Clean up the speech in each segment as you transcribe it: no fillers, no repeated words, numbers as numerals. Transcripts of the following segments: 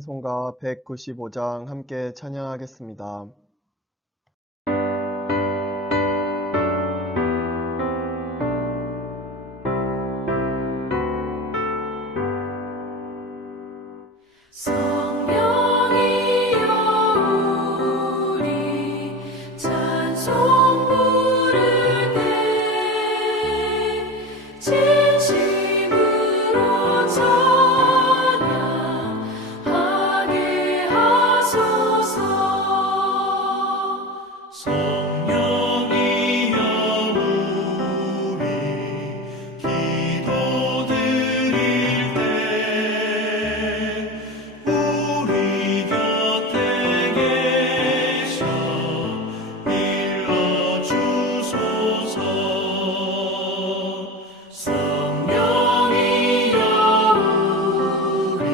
찬송가 195장 함께 찬양하겠습니다. 성령이여 우리 찬송 부를 때 진심으로 찬양하게 하소서. 성령이여 우리 기도드릴 때 우리 곁에 계셔 일러주소서. 성령이여 우리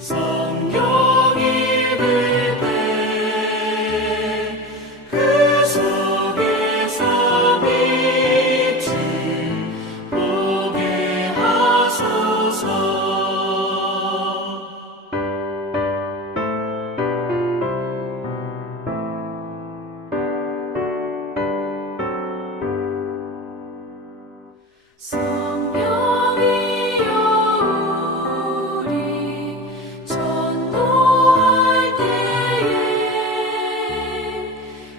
성경 읽을 때 그 속에서 빛을 보게 하소서. 성령이여 우리 전도할 때에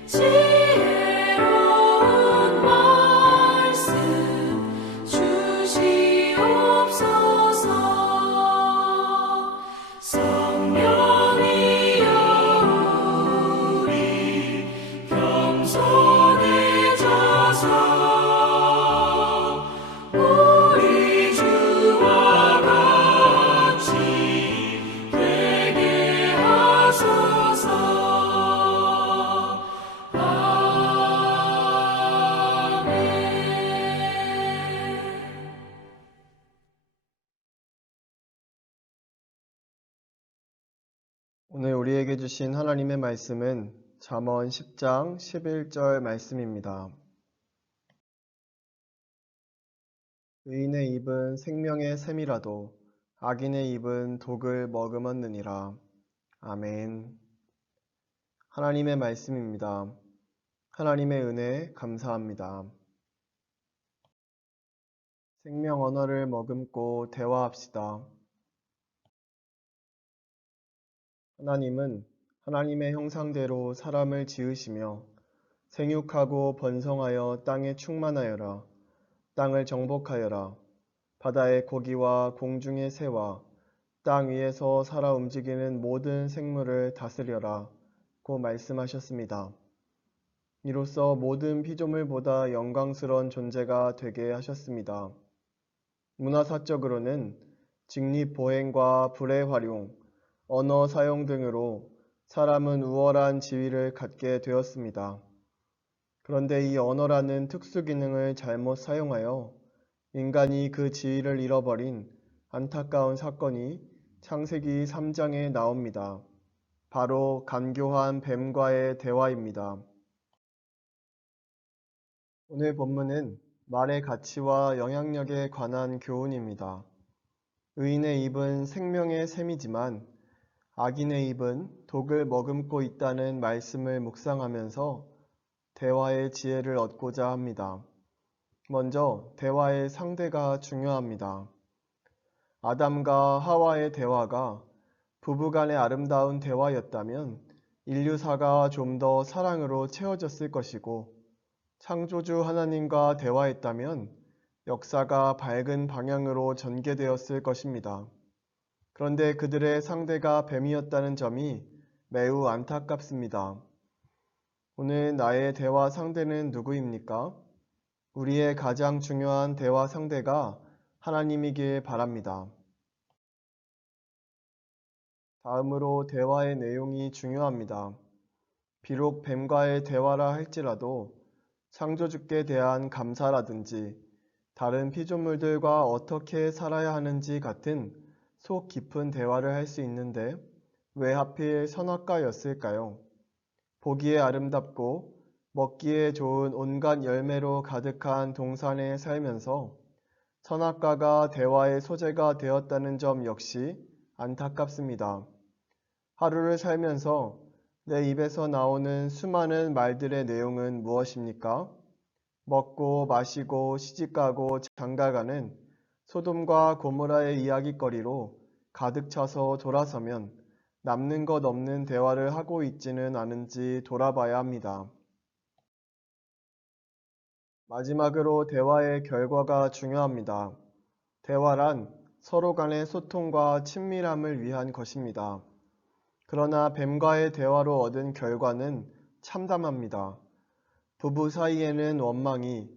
지혜로운 말씀 주시옵소서. 성령이여 우리 겸손해져서 우리 주와 같이 되게 하소서. 아멘. 오늘 우리에게 주신 하나님의 말씀은 잠언 10장 11절 말씀입니다. 의인의 입은 생명의 샘이라도 악인의 입은 독을 머금었느니라. 아멘. 하나님의 말씀입니다. 하나님의 은혜 감사합니다. 생명 언어를 머금고 대화합시다. 하나님은 하나님의 형상대로 사람을 지으시며 생육하고 번성하여 땅에 충만하여라. 땅을 정복하여라. 바다의 고기와 공중의 새와 땅 위에서 살아 움직이는 모든 생물을 다스려라. 고 말씀하셨습니다. 이로써 모든 피조물보다 영광스러운 존재가 되게 하셨습니다. 문화사적으로는 직립보행과 불의 활용, 언어 사용 등으로 사람은 우월한 지위를 갖게 되었습니다. 그런데 이 언어라는 특수 기능을 잘못 사용하여 인간이 그 지위를 잃어버린 안타까운 사건이 창세기 3장에 나옵니다. 바로 간교한 뱀과의 대화입니다. 오늘 본문은 말의 가치와 영향력에 관한 교훈입니다. 의인의 입은 생명의 샘이지만 악인의 입은 독을 머금고 있다는 말씀을 묵상하면서 대화의 지혜를 얻고자 합니다. 먼저 대화의 상대가 중요합니다. 아담과 하와의 대화가 부부간의 아름다운 대화였다면 인류사가 좀 더 사랑으로 채워졌을 것이고, 창조주 하나님과 대화했다면 역사가 밝은 방향으로 전개되었을 것입니다. 그런데 그들의 상대가 뱀이었다는 점이 매우 안타깝습니다. 오늘 나의 대화 상대는 누구입니까? 우리의 가장 중요한 대화 상대가 하나님이길 바랍니다. 다음으로 대화의 내용이 중요합니다. 비록 뱀과의 대화라 할지라도 창조주께 대한 감사라든지 다른 피조물들과 어떻게 살아야 하는지 같은 속 깊은 대화를 할 수 있는데 왜 하필 선악과였을까요? 보기에 아름답고 먹기에 좋은 온갖 열매로 가득한 동산에 살면서 선악과가 대화의 소재가 되었다는 점 역시 안타깝습니다. 하루를 살면서 내 입에서 나오는 수많은 말들의 내용은 무엇입니까? 먹고 마시고 시집가고 장가가는 소돔과 고모라의 이야깃거리로 가득 차서 돌아서면 남는 것 없는 대화를 하고 있지는 않은지 돌아봐야 합니다. 마지막으로 대화의 결과가 중요합니다. 대화란 서로 간의 소통과 친밀함을 위한 것입니다. 그러나 뱀과의 대화로 얻은 결과는 참담합니다. 부부 사이에는 원망이,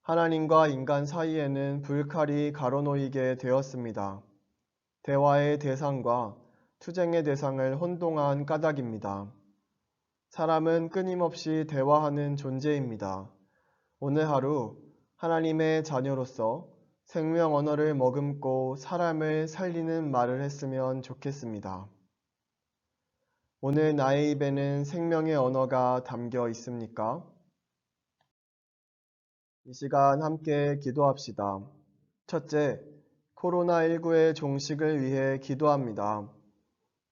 하나님과 인간 사이에는 불칼이 가로놓이게 되었습니다. 대화의 대상과 투쟁의 대상을 혼동한 까닭입니다. 사람은 끊임없이 대화하는 존재입니다. 오늘 하루 하나님의 자녀로서 생명 언어를 머금고 사람을 살리는 말을 했으면 좋겠습니다. 오늘 나의 입에는 생명의 언어가 담겨 있습니까? 이 시간 함께 기도합시다. 첫째, 코로나19의 종식을 위해 기도합니다.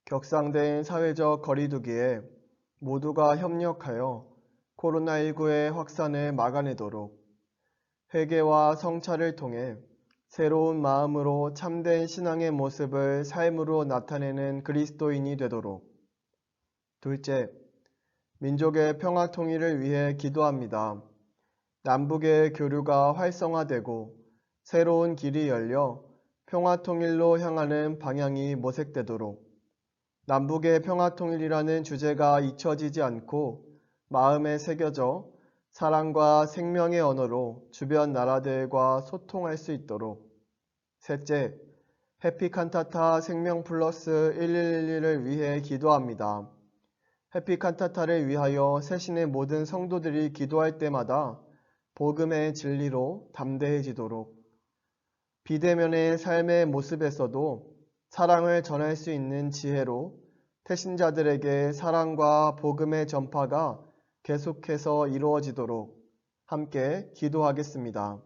격상된 사회적 거리두기에 모두가 협력하여 코로나19의 확산을 막아내도록 회개와 성찰을 통해 새로운 마음으로 참된 신앙의 모습을 삶으로 나타내는 그리스도인이 되도록. 둘째, 민족의 평화 통일을 위해 기도합니다. 남북의 교류가 활성화되고 새로운 길이 열려 평화 통일로 향하는 방향이 모색되도록 남북의 평화 통일이라는 주제가 잊혀지지 않고 마음에 새겨져 사랑과 생명의 언어로 주변 나라들과 소통할 수 있도록. 셋째, 해피칸타타 생명 플러스 1111을 위해 기도합니다. 해피칸타타를 위하여 새신의 모든 성도들이 기도할 때마다 복음의 진리로 담대해지도록 비대면의 삶의 모습에서도 사랑을 전할 수 있는 지혜로 태신자들에게 사랑과 복음의 전파가 계속해서 이루어지도록 함께 기도하겠습니다.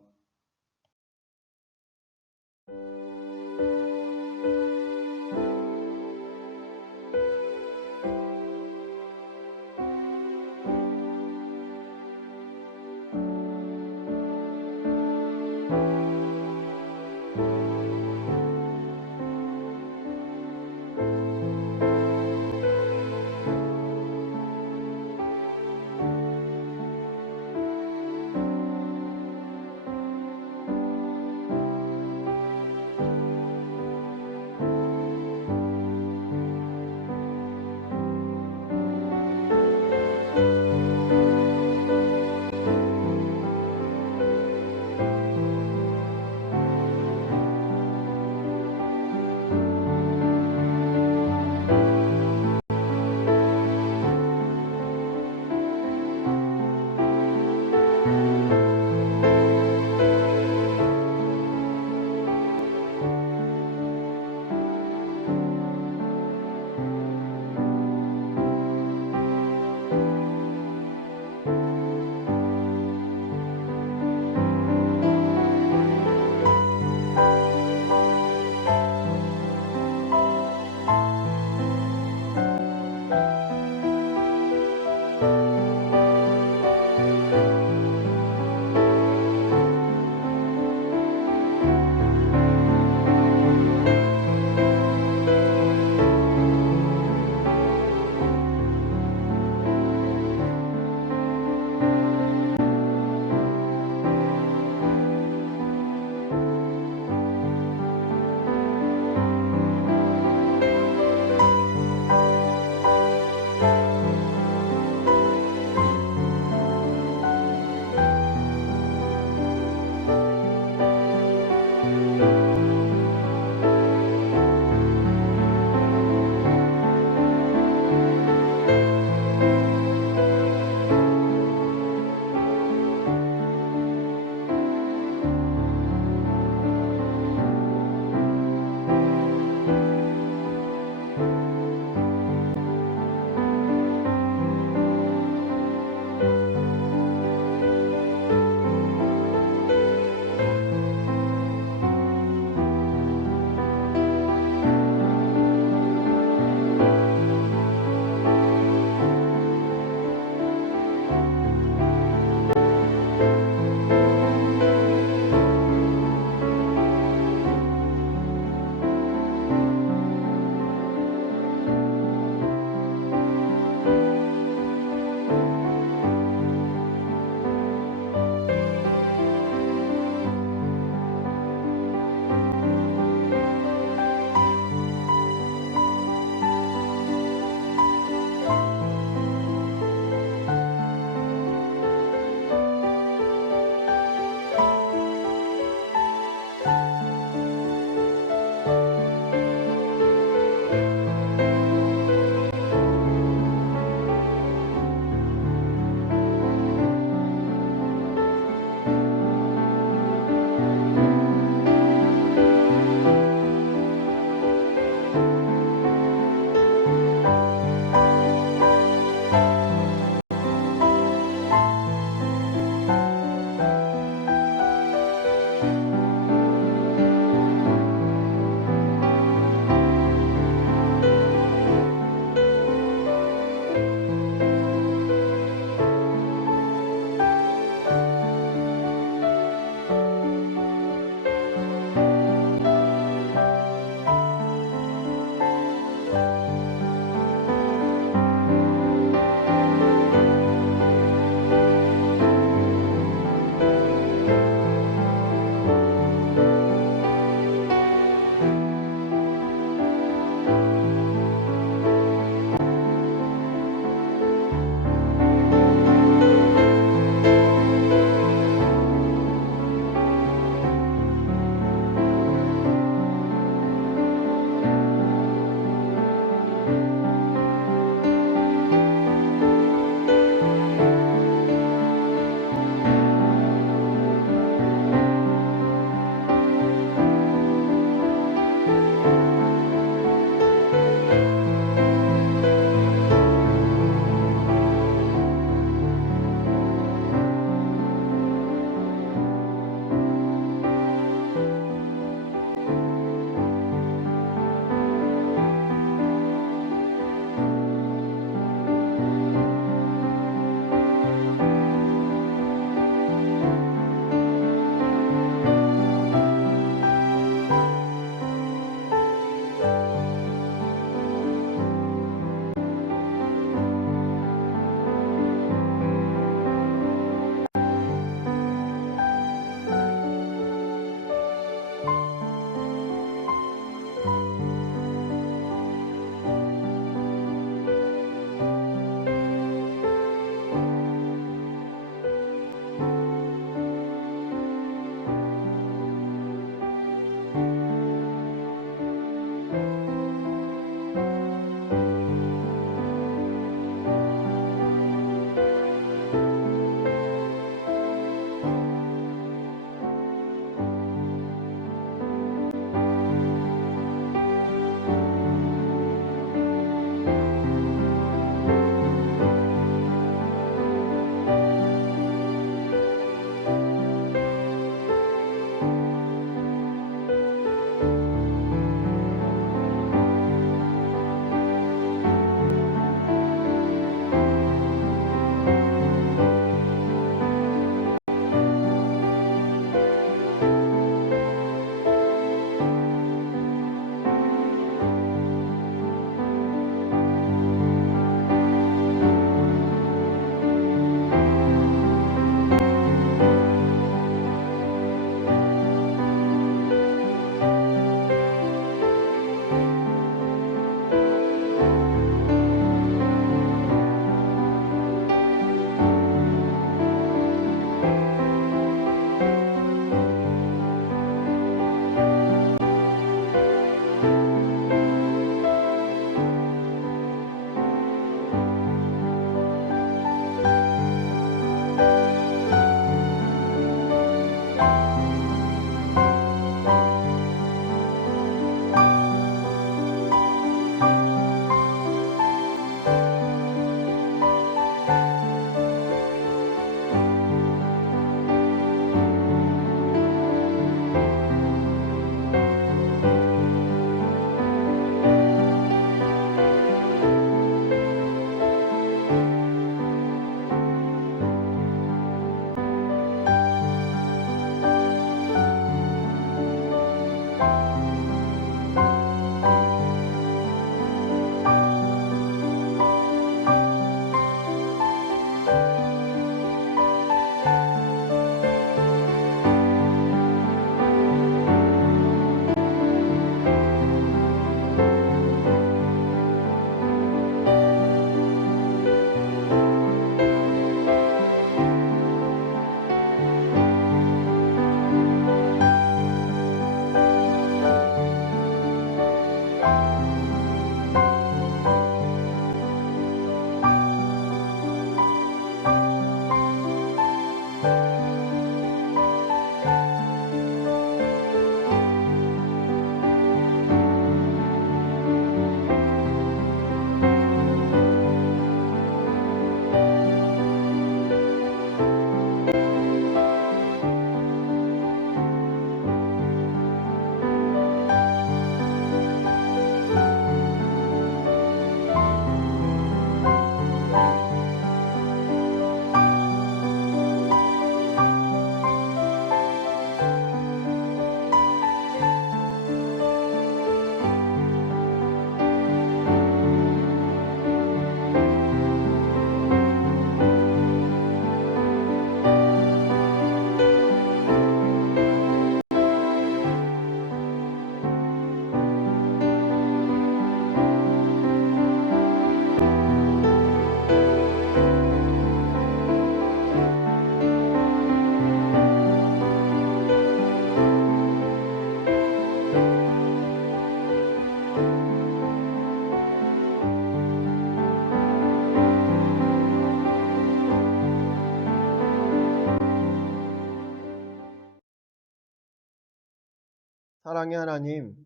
사랑의 하나님,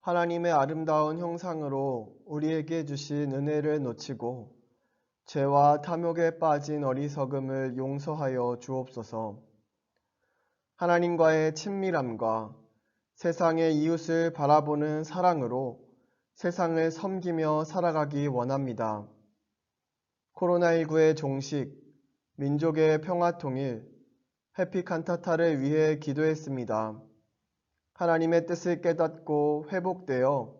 하나님의 아름다운 형상으로 우리에게 주신 은혜를 놓치고 죄와 탐욕에 빠진 어리석음을 용서하여 주옵소서. 하나님과의 친밀함과 세상의 이웃을 바라보는 사랑으로 세상을 섬기며 살아가기 원합니다. 코로나19의 종식, 민족의 평화통일, 해피칸타타를 위해 기도했습니다. 하나님의 뜻을 깨닫고 회복되어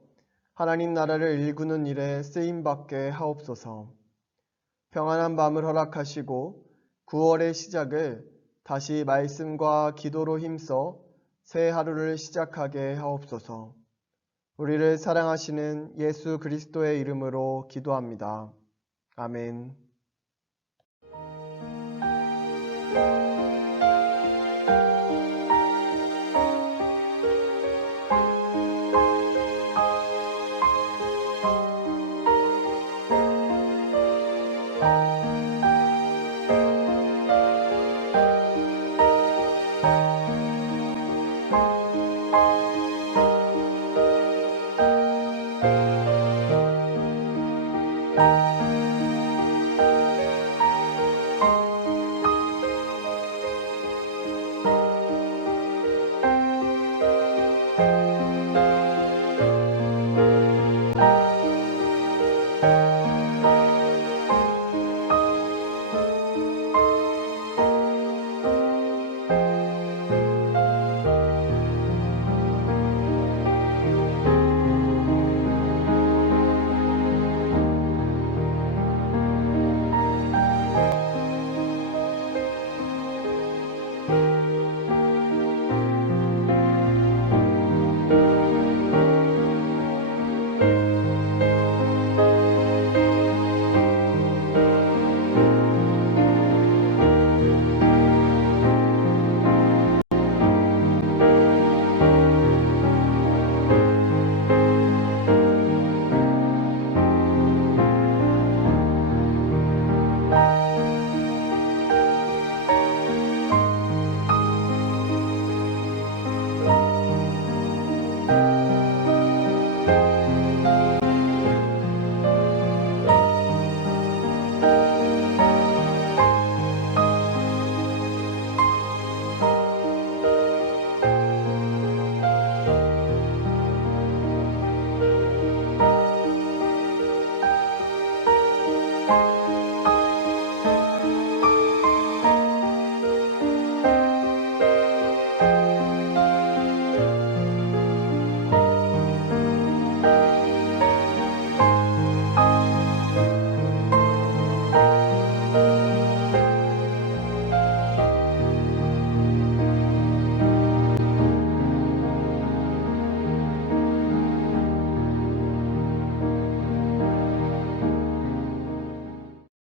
하나님 나라를 일구는 일에 쓰임받게 하옵소서. 평안한 밤을 허락하시고 9월의 시작을 다시 말씀과 기도로 힘써 새 하루를 시작하게 하옵소서. 우리를 사랑하시는 예수 그리스도의 이름으로 기도합니다. 아멘.